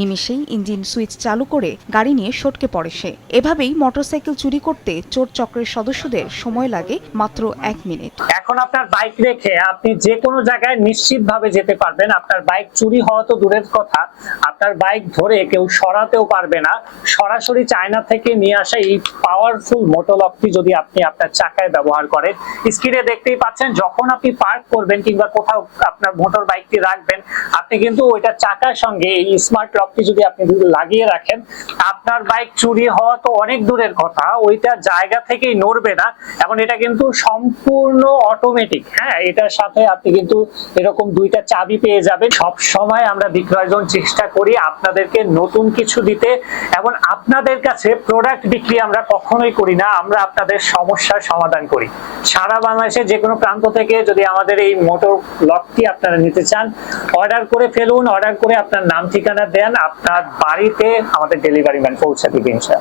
নিমিষেই engine switch চালু করে গাড়ি নিয়ে সটকে পড়ে সে। এভাবেই মোটরসাইকেল চুরি করতে চোর চক্রের সদস্যদের সময় লাগে মাত্র এক মিনিট। এখন আপনার বাইক রেখে আপনি যে কোনো জায়গায় নিশ্চিতভাবে যেতে পারবেন। আপনার বাইক চুরি হওয়া তো দূরের কথা। আপনার বাইক ধরে কেউ সরাতেও পারবে না। সরাসরি চায়না থেকে নিয়ে আসা এই পাওয়ারফুল মোটরলকটি যদি আপনি আপনার চাকায় ব্যবহার করেন স্ক্রিনে দেখতেই পাচ্ছেন, যখন আপনি পার্ক করবেন কিংবা কোথাও আপনার মোটর বাইকটি রাখবেন, আপনি কিন্তু ওইটা চাকার সঙ্গে এই স্মার্ট লকটি যদি আপনি লাগিয়ে রাখেন, আপনার বাইক চুরি হওয়া তো অনেক দূরের কথা, ওইটা জায়গা থেকেই নড়বে না। এবং এটা কিন্তু সম্পূর্ণ অটোমেটিক হ্যাঁ? এটার সাথে আপনি কিন্তু এরকম দুইটা চাবি পেয়ে যাবেন। সব সময় আমরা বিক্রয়জন চেষ্টা করি আপনাদেরকে নতুন কিছু দিতে। এবং আপনাদের কাছে প্রোডাক্ট বিক্রি আমরা কখনোই করি না, আমরা আপনাদের সমস্যার সমাধান করি। সারা বাংলাদেশে যে কোনো প্রান্ত থেকে যদি আমাদের এই মোটর লকটি আপনারা নিতে চান অর্ডার করে ফেলুন অর্ডার করে আপনার নাম ঠিকানা দেন। আপনার বাড়িতে আমাদের ডেলিভারি ম্যান পৌঁছে দিবে ইনশাআল্লাহ।